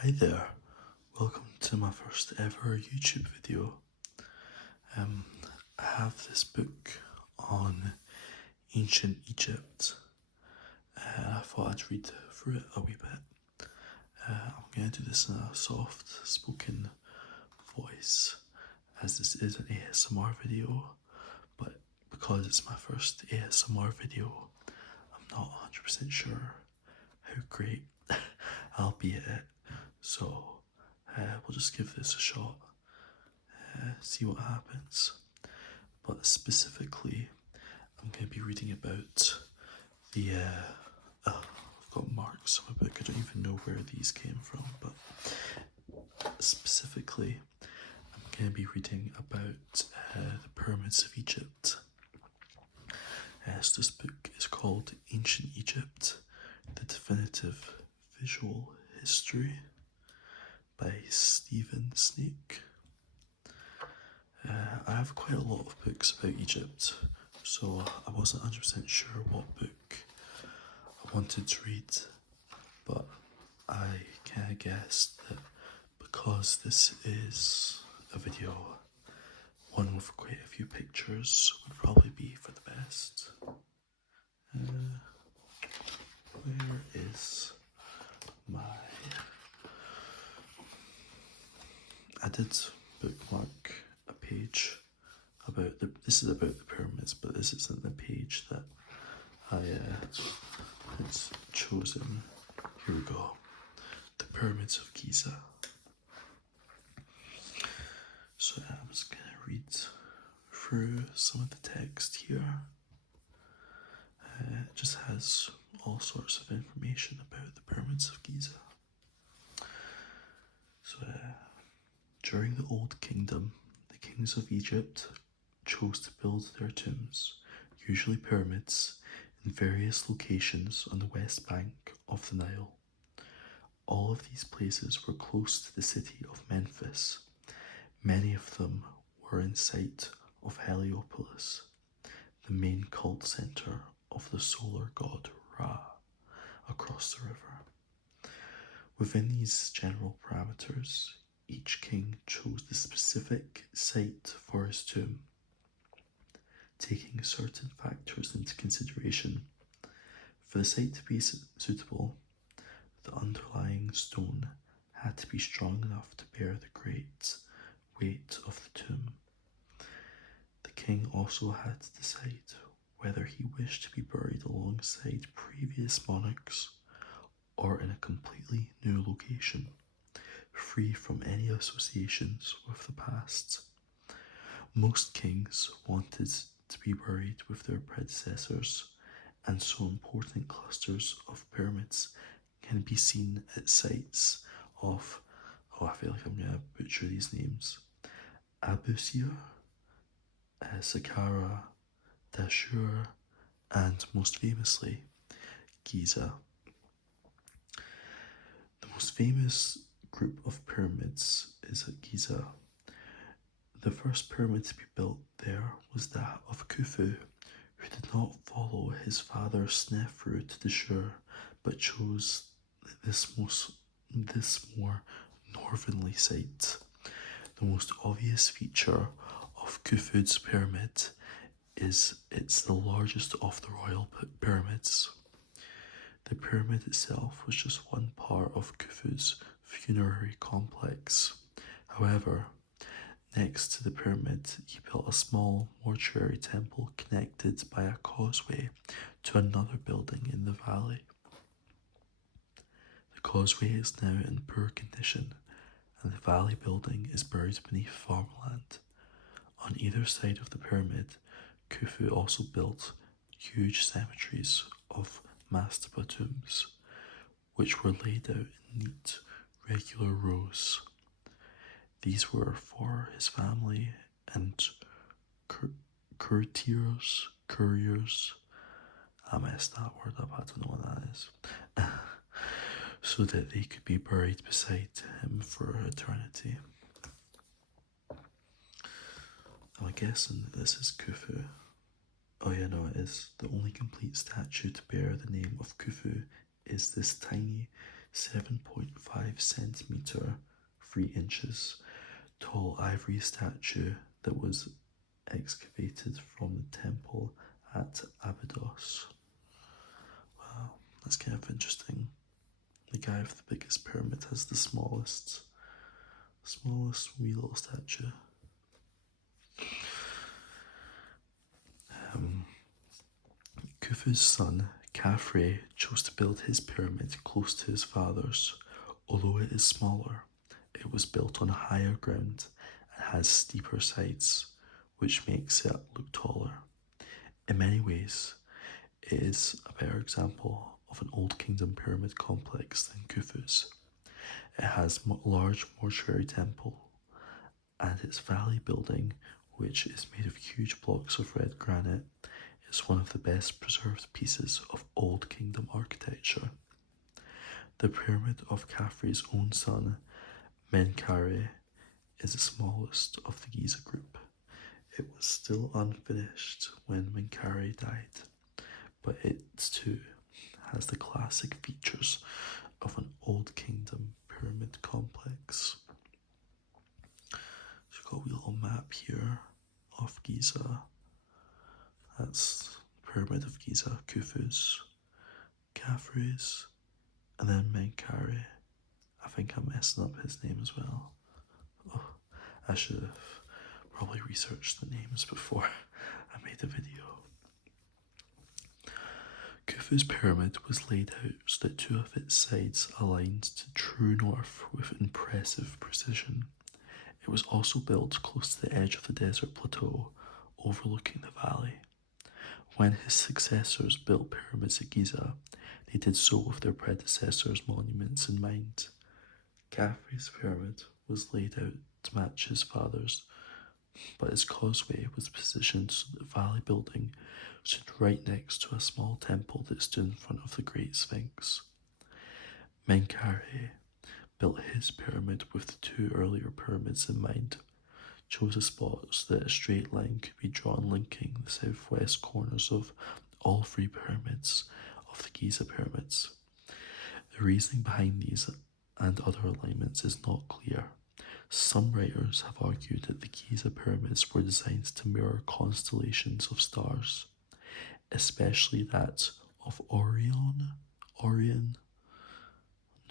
Hi there, welcome to my first ever YouTube video. I have this book on ancient Egypt. I thought I'd read through it a wee bit. I'm going to do this in a soft spoken voice as this is an ASMR video, but because it's my first ASMR video, I'm not 100% sure how great I'll be at it. So we'll just give this a shot, see what happens. But specifically, I'm going to be reading about the. I've got marks on my book. I don't even know where these came from, but specifically, I'm going to be reading about the pyramids of Egypt. So this book is called Ancient Egypt: The Definitive Visual History by Stephen Snake. I have quite a lot of books about Egypt, so I wasn't 100% sure what book I wanted to read, but I kind of guessed that because this is a video, one with quite a few pictures would probably be for the best. Where is my... I did bookmark a page about this is about the pyramids, but this isn't the page that I had chosen. Here we go. The pyramids of Giza. So I'm just gonna read through some of the text here. It just has all sorts of information about the pyramids of Giza. So during the Old Kingdom, the kings of Egypt chose to build their tombs, usually pyramids, in various locations on the west bank of the Nile. All of these places were close to the city of Memphis. Many of them were in sight of Heliopolis, the main cult center of the solar god Ra, across the river. Within these general parameters, each king chose the specific site for his tomb, taking certain factors into consideration. For the site to be suitable, the underlying stone had to be strong enough to bear the great weight of the tomb. The king also had to decide whether he wished to be buried alongside previous monarchs or in a completely new location, free from any associations with the past. Most kings wanted to be buried with their predecessors, and so important clusters of pyramids can be seen at sites of, I feel like I'm going to butcher these names, Abusir, Saqqara, Dashur, and most famously, Giza. The most famous group of pyramids is at Giza. The first pyramid to be built there was that of Khufu, who did not follow his father Snefru to Dashur, but chose this more northerly site. The most obvious feature of Khufu's pyramid is it's the largest of the royal pyramids. The pyramid itself was just one part of Khufu's funerary complex. However, next to the pyramid, he built a small mortuary temple connected by a causeway to another building in the valley. The causeway is now in poor condition, and the valley building is buried beneath farmland. On either side of the pyramid, Khufu also built huge cemeteries of mastaba tombs, which were laid out in neat, regular rows. These were for his family and courtiers. I messed that word up, I don't know what that is. So that they could be buried beside him for eternity. I'm guessing this is Khufu. Oh yeah, no, it is. The only complete statue to bear the name of Khufu is this tiny 7.5 centimeter, 3 inches tall ivory statue that was excavated from the temple at Abydos. Wow, that's kind of interesting. The guy with the biggest pyramid has the smallest wee little statue. Khufu's son, Khafre, chose to build his pyramid close to his father's. Although it is smaller, it was built on higher ground and has steeper sides, which makes it look taller. In many ways, it is a better example of an Old Kingdom pyramid complex than Khufu's. It has a large mortuary temple, and its valley building, which is made of huge blocks of red granite, is one of the best preserved pieces of Old Kingdom architecture. The pyramid of Khafre's own son, Menkaure, is the smallest of the Giza group. It was still unfinished when Menkaure died, but it too has the classic features of an Old Kingdom pyramid complex. So you've got a wee little map here of Giza. That's the Pyramid of Giza, Khufu's, Khafre's, and then Menkaure. I think I'm messing up his name as well. Oh, I should have probably researched the names before I made the video. Khufu's pyramid was laid out so that 2 of its sides aligned to true north with impressive precision. It was also built close to the edge of the desert plateau, overlooking the valley. When his successors built pyramids at Giza, they did so with their predecessors' monuments in mind. Khafre's pyramid was laid out to match his father's, but its causeway was positioned so that the valley building stood right next to a small temple that stood in front of the Great Sphinx. Menkaure built his pyramid with the 2 earlier pyramids in mind, chose a spot so that a straight line could be drawn linking the southwest corners of all 3 pyramids of the Giza pyramids. The reasoning behind these and other alignments is not clear. Some writers have argued that the Giza pyramids were designed to mirror constellations of stars, especially that of Orion,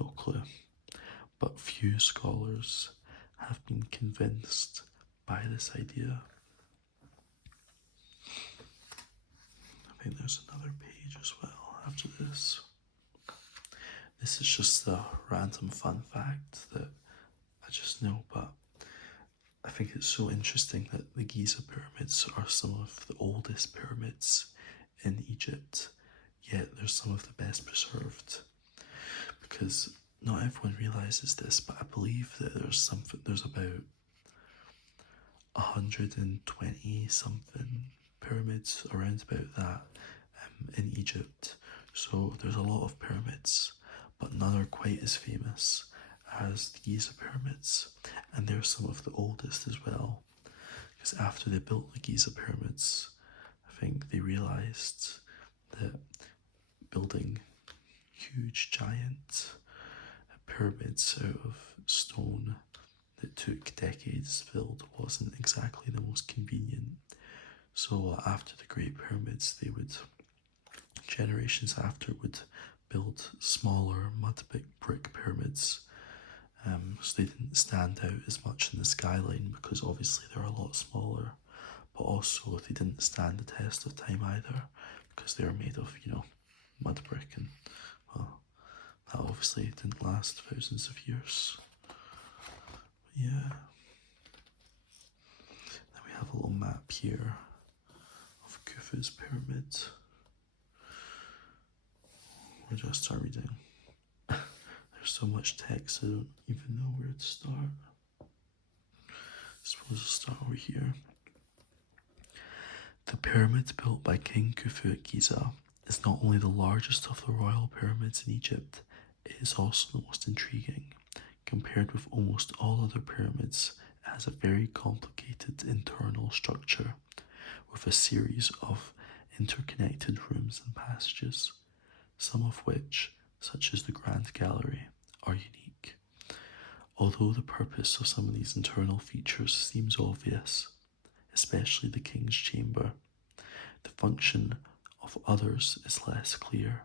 no clue, but few scholars have been convinced by this idea. I think there's another page as well after this. This is just a random fun fact that I just know, but I think it's so interesting that the Giza pyramids are some of the oldest pyramids in Egypt, yet they're some of the best preserved. Because not everyone realizes this, but I believe that there's about 120 something pyramids around about that in Egypt. So there's a lot of pyramids, but none are quite as famous as the Giza pyramids, and they're some of the oldest as well. Because after they built the Giza pyramids, I think they realized that building huge giant pyramids out of stone that took decades to build wasn't exactly the most convenient. So after the Great Pyramids, generations after, would build smaller mud brick pyramids, so they didn't stand out as much in the skyline because obviously they're a lot smaller, but also they didn't stand the test of time either because they were made of, mud brick, and well, that obviously didn't last thousands of years. But yeah. Then we have a little map here of Khufu's pyramid. Where do I start reading? There's so much text I don't even know where to start. I suppose I'll start over here. The pyramid built by King Khufu at Giza is not only the largest of the royal pyramids in Egypt, it is also the most intriguing. Compared with almost all other pyramids, it has a very complicated internal structure with a series of interconnected rooms and passages, some of which such as the Grand Gallery, are unique. Although the purpose of some of these internal features seems obvious, especially the King's Chamber, the function of others is less clear.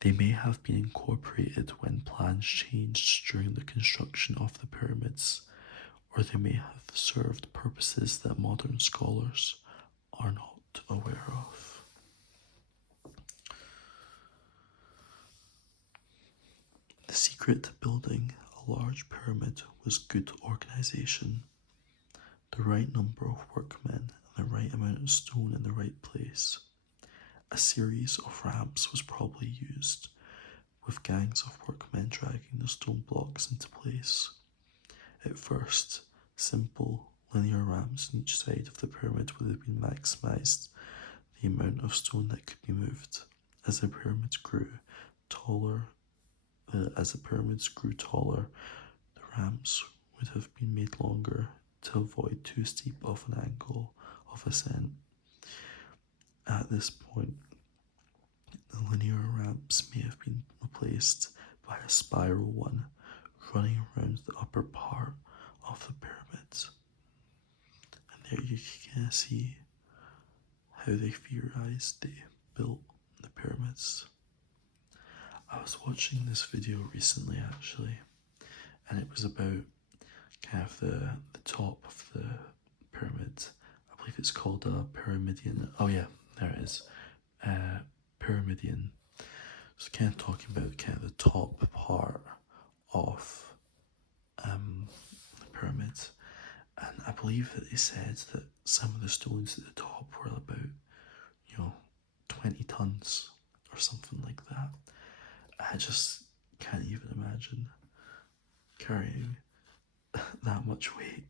They may have been incorporated when plans changed during the construction of the pyramids, or they may have served purposes that modern scholars are not aware of. The secret to building a large pyramid was good organization. The right number of workmen and the right amount of stone in the right place. A series of ramps was probably used, with gangs of workmen dragging the stone blocks into place. At first, simple linear ramps on each side of the pyramid would have been maximized the amount of stone that could be moved. As the pyramids grew taller, the ramps would have been made longer to avoid too steep of an angle of ascent. At this point, the linear ramps may have been replaced by a spiral one running around the upper part of the pyramids. And there you can kind of see how they theorized they built the pyramids. I was watching this video recently actually, and it was about kind of the top of the pyramid. I believe it's called a pyramidion. Oh yeah, there it is. Pyramidion. So kind of talking about kind of the top part of the pyramid. And I believe that they said that some of the stones at the top were about, 20 tons or something like that. I just can't even imagine carrying that much weight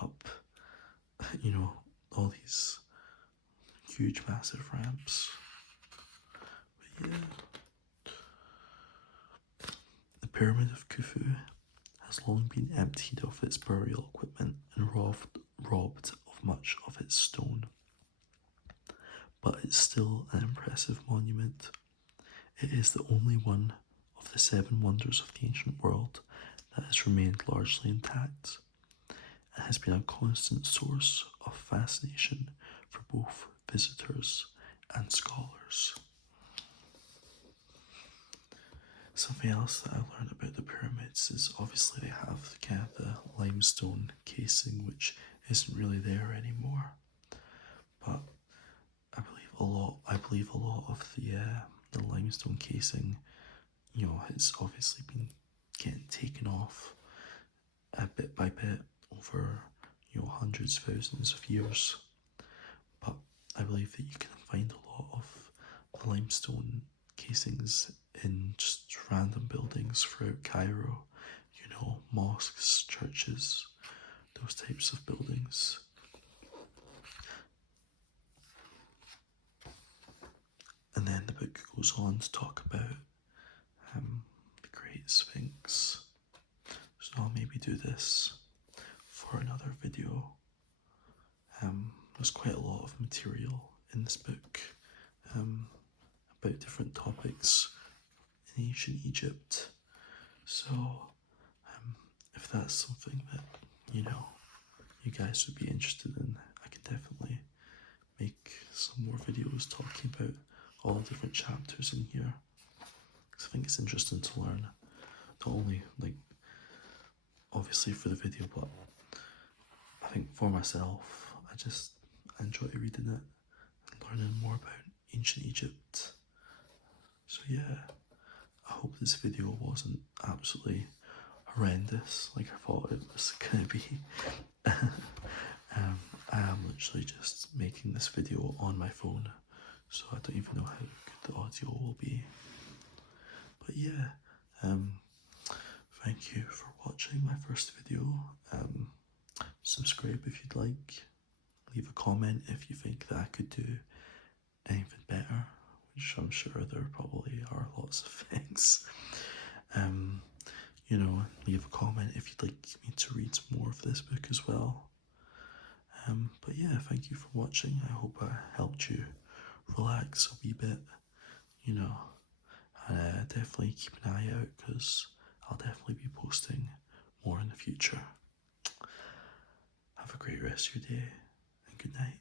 up, all these huge, massive ramps. But yeah. The Pyramid of Khufu has long been emptied of its burial equipment and robbed of much of its stone. But it's still an impressive monument. It is the only one of the 7 wonders of the ancient world that has remained largely intact and has been a constant source of fascination for both visitors and scholars. Something else that I learned about the pyramids is obviously they have kind of the limestone casing, which isn't really there anymore. But I believe a lot of the limestone casing, has obviously been getting taken off bit by bit over, hundreds, thousands of years. But I believe that you can find a lot of the limestone casings in just random buildings throughout Cairo, mosques, churches, those types of buildings. And then the book goes on to talk about the Great Sphinx. So I'll maybe do this for another video. There's quite a lot of material in this book about different topics in ancient Egypt. So if that's something that, you guys would be interested in, I can definitely make some more videos talking about all the different chapters in here. Because I think it's interesting to learn, not only obviously for the video, but I think for myself, I enjoy reading it and learning more about ancient Egypt. So yeah, I hope this video wasn't absolutely horrendous like I thought it was gonna be. I am literally just making this video on my phone, so I don't even know how good the audio will be. But yeah, thank you for watching my first video. Subscribe if you'd like. Leave a comment if you think that I could do anything better, which I'm sure there probably are lots of things. Leave a comment if you'd like me to read more of this book as well. But yeah, thank you for watching. I hope I helped you relax a wee bit, and definitely keep an eye out because I'll definitely be posting more in the future. Have a great rest of your day and good night.